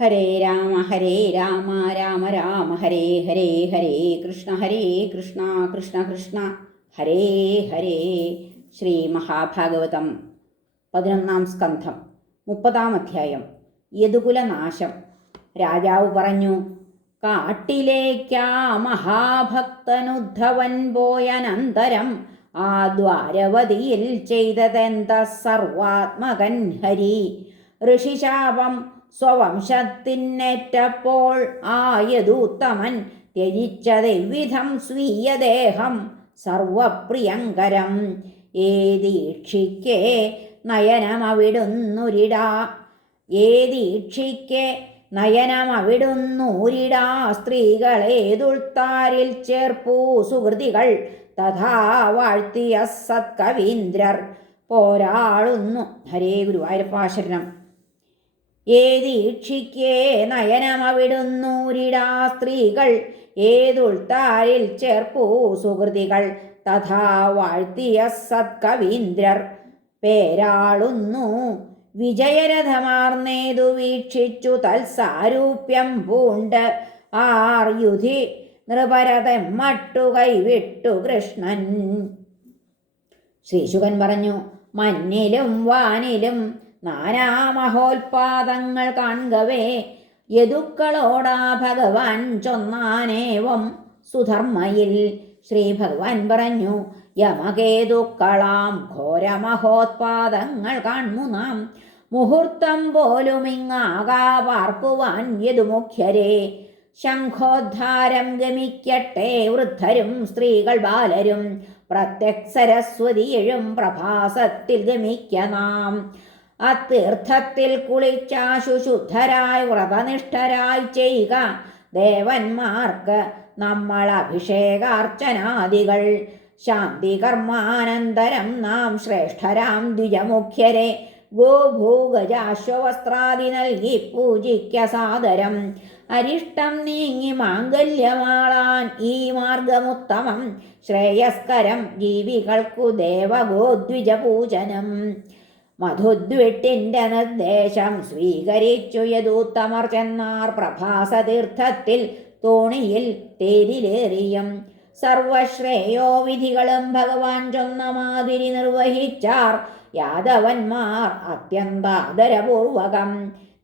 ഹരേ രാമ ഹരേ രാമ രാമ രാമ ഹരേ ഹരേ ഹരേ കൃഷ്ണ ഹരേ കൃഷ്ണ കൃഷ്ണ കൃഷ്ണ ഹരേ ഹരേ. ശ്രീ മഹാഭാഗവതം പതിനൊന്നാം സ്കന്ധം മുപ്പതാം അധ്യായം യദുകുലനാശം. രാജാവ് പറഞ്ഞു കാട്ടിലേക്കാ മഹാഭക്തനുദ്ധവൻ പോയനന്തരം ആ ദ്വാരവതിയിൽ ചെയ്തതെന്ത സർവാത്മകൻ ഹരി? ഋഷിശാപം സ്വവംശത്തിനേറ്റപ്പോൾ ആയതൂത്തമൻ ത്യജിച്ചതെവിധം സ്വീയദേഹം സർവപ്രിയങ്കരം. ഏതീക്ഷിക്കേ നയനമവിടുന്നുരിടാ ഏതീക്ഷിക്കേ നയനമവിടുന്നൂരിടാ സ്ത്രീകളേതുൾത്താരിൽ ചേർപ്പൂ സുഹൃതികൾ തഥാ വാഴ്ത്തിയ സത്കവീന്ദ്രർ പോരാളുന്നു. ഹരേ ഗുരുവായൂരപ്പാശരണം ഏതീക്ഷിക്കേ നയനമവിടുന്നൂരിടാ സ്ത്രീകൾ ഏതുൾത്താരിൽ ചേർപ്പൂ സുഹൃതികൾ. തഥാ വാഴ്ത്തിയ സത്കവീന്ദ്രർ പേരാളുന്നു. വിജയരഥമാർന്നേതു വീക്ഷിച്ചു തൽസാരൂപ്യം പൂണ്ട്. ആർ യുധി മട്ടുകൈവിട്ടു കൈവിട്ടു കൃഷ്ണൻ. ശ്രീശുകൻ പറഞ്ഞു മഞ്ഞിലും വാനിലും നാനാമഹോൽപാദങ്ങൾ കാണുകവേ യദുക്കളോടാ ഭഗവാൻ ചൊന്നാനേവം. സുധർമ്മയിൽ ശ്രീ ഭഗവാൻ പറഞ്ഞു യമകേതുക്കളാം ഘോരമഹോത്പാദങ്ങൾ കാൺമു നാം. മുഹൂർത്തം പോലും ഇങ്ങാകാ പാർക്കുവാൻ യദുമുഖ്യരെ. ശംഖോദ്ധാരം ഗമിക്കട്ടെ വൃദ്ധരും സ്ത്രീകൾ ബാലരും. പ്രത്യക്ഷരസ്വതിയഴും പ്രഭാസത്തിൽ ഗമിക്ക നാം. അത്തീർത്ഥത്തിൽ കുളിച്ചാശു ശുദ്ധരായി വ്രതനിഷ്ഠരായി ചെയ്യുക. ദേവന്മാർക്ക് നമ്മൾ അഭിഷേകാർച്ചനാദികൾ. ശാന്തി കർമാനന്തരം നാം ശ്രേഷ്ഠരാം ദ്വിജമുഖ്യരെ. ഗോഭൂഗജാശ്വവസ്ത്രാദി നൽകി പൂജിക്ക സാദരം. അരിഷ്ടം നീങ്ങി മാംഗല്യമാളാൻ ഈ മാർഗമുത്തമം. ശ്രേയസ്കരം ജീവികൾക്കു ദേവഗോദ്വിജ പൂജനം മധുദ്വിട്ടിന്റെ നിർദ്ദേശം സ്വീകരിച്ചു യദൂത്തമർ ചെന്നാർ പ്രഭാസതീർത്ഥത്തിൽ തോണിയിൽ തേരിലേറിയും. സർവശ്രേയോ വിധികളും ഭഗവാൻ ചൊന്ന മാതിരി നിർവഹിച്ചാർ യാദവന്മാർ അത്യന്താദരപൂർവകം.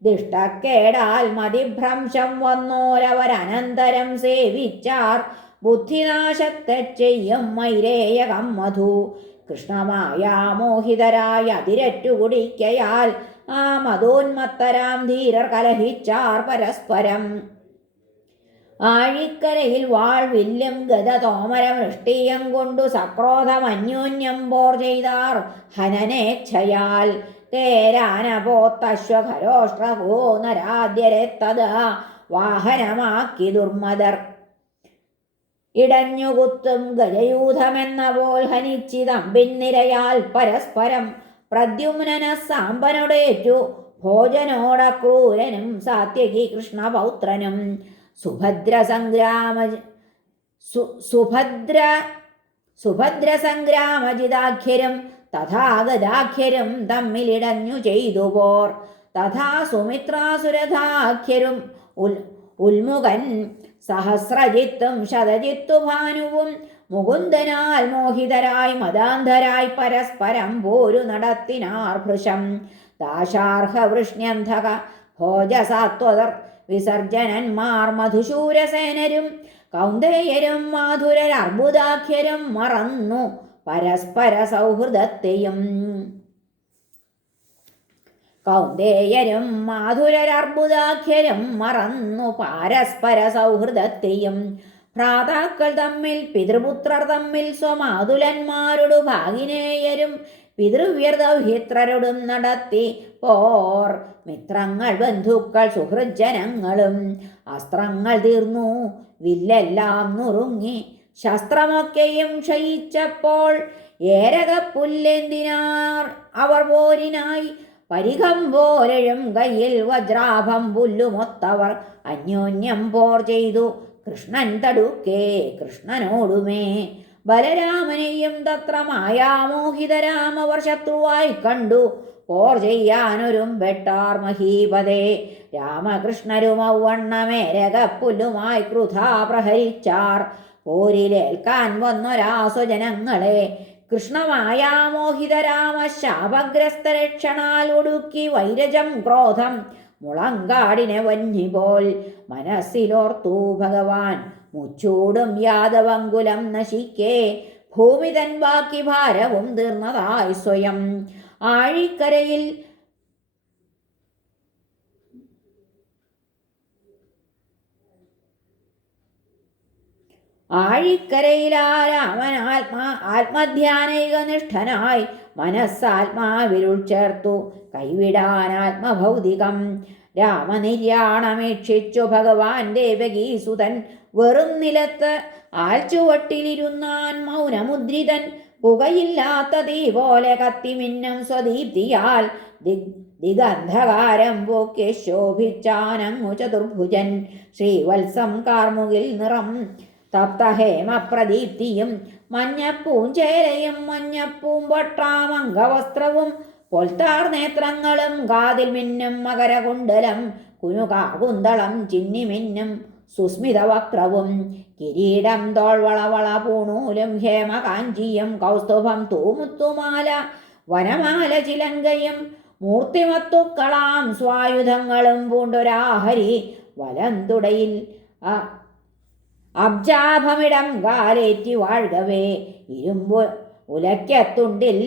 ദിഷ്ടക്കേടാൽ മതിഭ്രംശം വന്നോരവരനന്തരം സേവിച്ചാർ ബുദ്ധിനാശത്തെ ചെയ്യും മൈരേയകം മധു. കൃഷ്ണമായ മോഹിതരായ അതിരറ്റു കുടിക്കയാൽ ആ മതോന്മത്തരാം ധീരർ കലഹിച്ചാർ പരസ്പരം. ആഴിക്കരയിൽ വാൾവില്ലും ഗത തോമര വൃഷ്ടിയം കൊണ്ടു സക്രോധമന്യോന്യം പോർ ചെയ്താർ ഹനനേച്ഛയാൽ. തേരാനപോത്തശ്വഖരോഷ്ട്രകോ നരാദ്യരെത്തത് വാഹനമാക്കി ദുർമദർ ഇടഞ്ഞുകുത്തും ഗജയൂഥമെന്ന പോൽ ഹനിച്ചിതമ്പിന്നിരയാൽ പരസ്പരം പ്രദ്യുമ്നന സാമ്പനോടേറ്റു ഭോജനോടക്രൂരനും സാത്യകി കൃഷ്ണപൗത്രനും. സുഭദ്ര സംഗ്രാമ സുഭദ്ര സുഭദ്ര സംഗ്രാമജിതാഖ്യരും തഥാഗതാഖ്യരും തമ്മിലിടഞ്ഞു ചെയ്തു പോർ തഥാ സുമിത്രാസുരഥാഖ്യരും ഉൽ ഉൽമുഖൻ സഹസ്രജിത്തും ശതജിത്തു ഭാനുവും മുകുന്ദനാൽ മോഹിതരായി മതാന്ധരായി പരസ്പരം പോരു നടത്തിനാർ ഭൃശം. ദാശാർഹ വൃഷ്ണ്യന്ധക ഭോജസാത്വതർ വിസർജനന്മാർ മധുശൂരസേനരും കൗന്ദേയരും മാധുരർ അർബുദാഖ്യരും മറന്നു പരസ്പര സൗഹൃദത്തെയും. കൗന്ദേയരും മാധുരർബുദാഖ്യരും മറന്നു പരസ്പര സൗഹൃദത്തെയും. ഭ്രാതാക്കൾ തമ്മിൽ പിതൃപുത്രർ തമ്മിൽ സ്വമാതുലന്മാരോടു ഭാഗിനേയരും പിതൃവ്യർദൗഹിത്രരോടും നടത്തി പോർ. മിത്രങ്ങൾ ബന്ധുക്കൾ സുഹൃജനങ്ങളും അസ്ത്രങ്ങൾ തീർന്നു. വില്ലെല്ലാം നുറുങ്ങി ശസ്ത്രമൊക്കെയും ക്ഷയിച്ചപ്പോൾ ഏരകപ്പുല്ലെന്തിനാർ അവർ പോരിനായി പരികം പോലെഴും കയ്യിൽ വജ്രാഭം പുല്ലുമൊത്തവർ അന്യോന്യം പോർ ചെയ്തു. കൃഷ്ണൻ തടുക്കേ കൃഷ്ണനോടുമേ. ബലരാമനെയും തത്ര മായാമോഹിതരാമവർ ശത്രുവായി കണ്ടു. പോർ ചെയ്യാനൊരും വെട്ടാർ മഹീപതേ. രാമകൃഷ്ണരുമൗവണ്ണമേരകപ്പുല്ലുമായി ക്രുധാ പ്രഹരിച്ചാർ. പോരിലേൽക്കാൻ വന്നൊരാസുജനങ്ങളെ കൃഷ്ണമായാമോഹിതരാമ ശാപഗ്രസ്തരക്ഷണാൽ ഒടുക്കി വൈരജം ക്രോധം മുളങ്കാടിനെ വന്യപോൽ മനസ്സിലോർത്തു ഭഗവാൻ. മുച്ചൂടും യാദവങ്കുലം നശിക്കേ ഭൂമി തൻ ബാക്കി ഭാരവും തീർന്നതായി സ്വയം. ആഴിക്കരയിൽ ആഴിക്കരയിലാ രാമൻ ആത്മാ ആത്മധ്യാനൈക മനസ്സാത്മാവിരുൾ ചേർത്തു കൈവിടാൻ ആത്മഭൗതികം. രാമനിര്യാണമേക്ഷിച്ചു ഭഗവാൻ ദേവകീസുതൻ. വെറും നിലത്ത് ആൽച്ചുവട്ടിലിരുന്നാൻ മൗനമുദ്രിതൻ. പുകയില്ലാത്ത തീ പോലെ കത്തിമിന്നം സ്വദീപ്തിയാൽ. ദിഗ് ദിഗന്ധകാരം പോക്കെ ശോഭിച്ചാനങ്ങു ചതുർഭുജൻ. ശ്രീവത്സം കാർമുകിൽ നിറം തപ്തഹേമപ്രദീപ്തിയും മഞ്ഞപ്പൂഞ്ചേരയും മഞ്ഞപ്പൂമ്പൊട്ടാമംഗവസ്ത്രവും പൊൽത്താർ നേത്രങ്ങളും കാതിൽ മിന്നും മകരകുണ്ടലം കുനുകാകുന്തളം ചിന്നിമിന്നും സുസ്മിതവക്രവും കിരീടം തോൾവളവള പൂണൂലും ഹേമകാഞ്ചിയും കൗസ്തുഭം തൂമുത്തുമാല വനമാല ചിലങ്കയും മൂർത്തിമത്തുക്കളാം സ്വായുധങ്ങളും പൂണ്ടൊരാഹരി വലന്തുടയിൽ അബ്ജാഭമിടം കാലേറ്റി വാഴ്കവേ. ഇരുമ്പു ഉലക്കത്തുണ്ടിൽ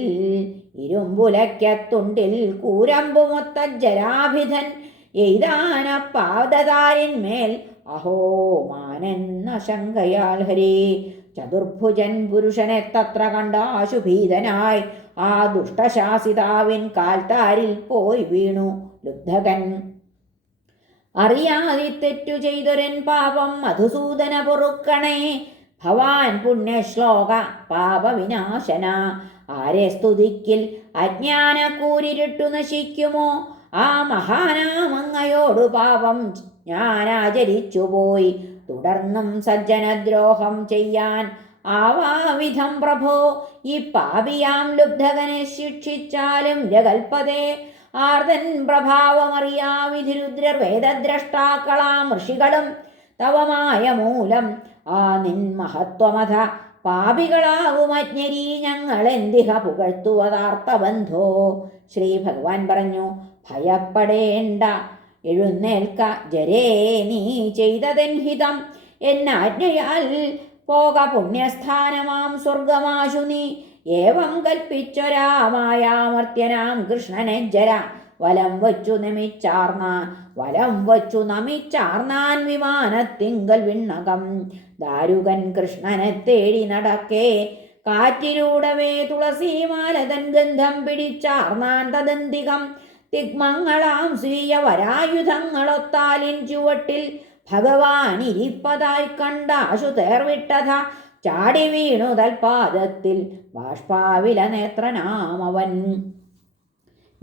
ഇരുമ്പുലക്കത്തുണ്ടിൽ കൂരമ്പുമൊത്ത ജരാഭിധൻ എയ്താന പാദതാരിന്മേൽ അഹോ മാനെന്ന ശങ്കയാൽ ഹരേ. ചതുർഭുജൻ പുരുഷനെ തത്ര കണ്ടാശുഭീതനായി ആ ദുഷ്ടശാസിതാവിൻ കാൽത്താരിൽ പോയി വീണു. ലുബ്ധകൻ അറിയാതെ തെറ്റു ചെയ്തൊരൻ പാപം മധുസൂദന പൊറുക്കണേ. ഭവാൻ പുണ്യശ്ലോക പാപവിനാശന. ആരെ സ്തുതിക്കിൽ അജ്ഞാന കൂരിരുട്ടു നശിക്കുമോ? ആ മഹാനാമങ്ങയോടു പാപം ഞാൻ ആചരിച്ചുപോയി തുടർന്നും സജ്ജനദ്രോഹം ചെയ്യാൻ ആവാവിധം പ്രഭോ. ഈ പാപിയാം ലുബ്ധകനെ ശിക്ഷിച്ചാലും ജഗൽപതേ ആർദൻ പ്രഭാവമറിയാവിധിരുദ്രർ വേദദ്രഷ്ടാക്കളാം ഋഷികളും തവമായ മൂലം ആ നിൻ മഹത്വമഥ പാപികളാകുമജ്ഞരീ ഞങ്ങൾ എന്തിഹ പുകഴ്ത്തുവതാർത്ഥബന്ധോ? ശ്രീ ഭഗവാൻ പറഞ്ഞു ഭയപ്പെടേണ്ട എഴുന്നേൽക്ക ജരേ നീ ചെയ്തതെൻ ഹിതം. എന്നാജ്ഞയാൽ പോക പുണ്യസ്ഥാനമാം സ്വർഗമാശു നീ. ഏവം കൽപ്പിച്ചൊരാമായാമർത്യനാം കൃഷ്ണനെ ജര. വലം വച്ചു നമിച്ചാർന്നാൻ വലം വച്ചു നമിച്ചാർന്നാൻ വിമാനത്തിങ്കൽ വിണ്ണകം. ദാരുകൻ കൃഷ്ണനെ തേടി നടക്കേ. കാറ്റിലൂടവേ തുളസീമാലതൻ ഗന്ധം പിടിച്ചാർന്നാൻ തദന്തികം. തിഗ്മങ്ങളാം സ്വീയ വരായുധങ്ങളൊത്താലിൻ ചുവട്ടിൽ ഭഗവാൻ ഇരിപ്പതായി കണ്ടാശു തേർവിട്ടത ചാടി വീണു തൽപാദത്തിൽ. ബാഷ്പാവില നേത്രനാമവൻ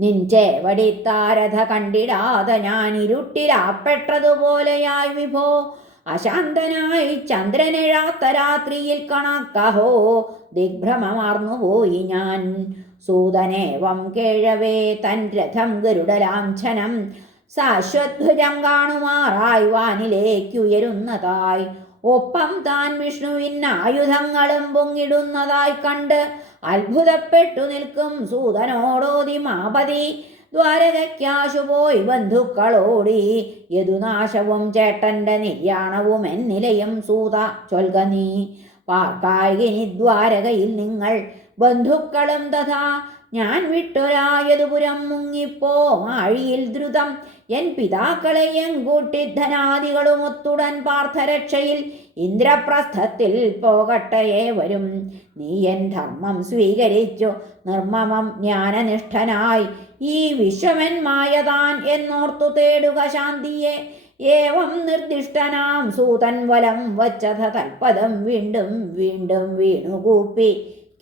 നിഞ്ചേവടിത്താരഥ കണ്ടിടാതെ ഞാൻ ഇരുട്ടിലാപ്പെട്ടതുപോലെയായി വിഭോ. അശാന്തനായി ചന്ദ്രനെഴാത്ത രാത്രിയിൽ കണക്കഹോ. ദിഗ്ഭ്രമമാർന്നുപോയി ഞാൻ. സൂതനേവം കേഴവേ തൻ രഥം ഗരുഡലാഞ്ചനം. ശാശ്വത്ഭുജം കാണുമാറായി വാനിലേക്കുയരുന്നതായി. ഒപ്പം താൻ വിഷ്ണുവിൻ ആയുധങ്ങളും പൊങ്ങിടുന്നതായി കണ്ട് അത്ഭുതപ്പെട്ടു നിൽക്കും സൂതനോടോതി മാപതി. ദ്വാരകയ്ക്കാശു പോയി ബന്ധുക്കളോടി യദുനാശവും ചേട്ടന്റെ നിര്യാണവും എന്നിലയും സൂത ചൊൽകനീ നീ. ദ്വാരകയിൽ നിങ്ങൾ ബന്ധുക്കളും തഥാ ഞാൻ വിട്ടൊരായതുപുരം മുങ്ങിപ്പോ ആഴിയിൽ ദ്രുതം. എൻ പിതാക്കളെയും കൂട്ടി ധനാദികളും ഒത്തുടൻ പാർത്ഥരക്ഷയിൽ ഇന്ദ്രപ്രസ്ഥത്തിൽ പോകട്ടെ വരും നീ എൻ ധർമ്മം സ്വീകരിച്ചു നിർമ്മമം ജ്ഞാനനിഷ്ഠനായി. ഈ വിശ്വമൻ എന്നോർത്തു തേടുക ശാന്തിയെ. ഏവം നിർദ്ദിഷ്ടനാം സൂതൻ വലം വച്ചത തൽപദം വീണ്ടും വീണ്ടും വീണുകൂപ്പി.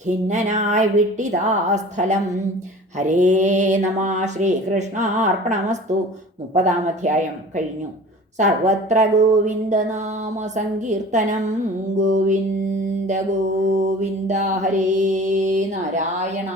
ഖിന്നനായി വിട്ടിതാ സ്ഥലം. ഹരേ നമ ശ്രീകൃഷ്ണാർപ്പണമസ്തു മുപ്പതാം അധ്യായം കഴിഞ്ഞു. സർവത്ര ഗോവിന്ദനാമ സങ്കീർത്തനം. ഗോവിന്ദ ഗോവിന്ദ ഹരേ നാരായണ.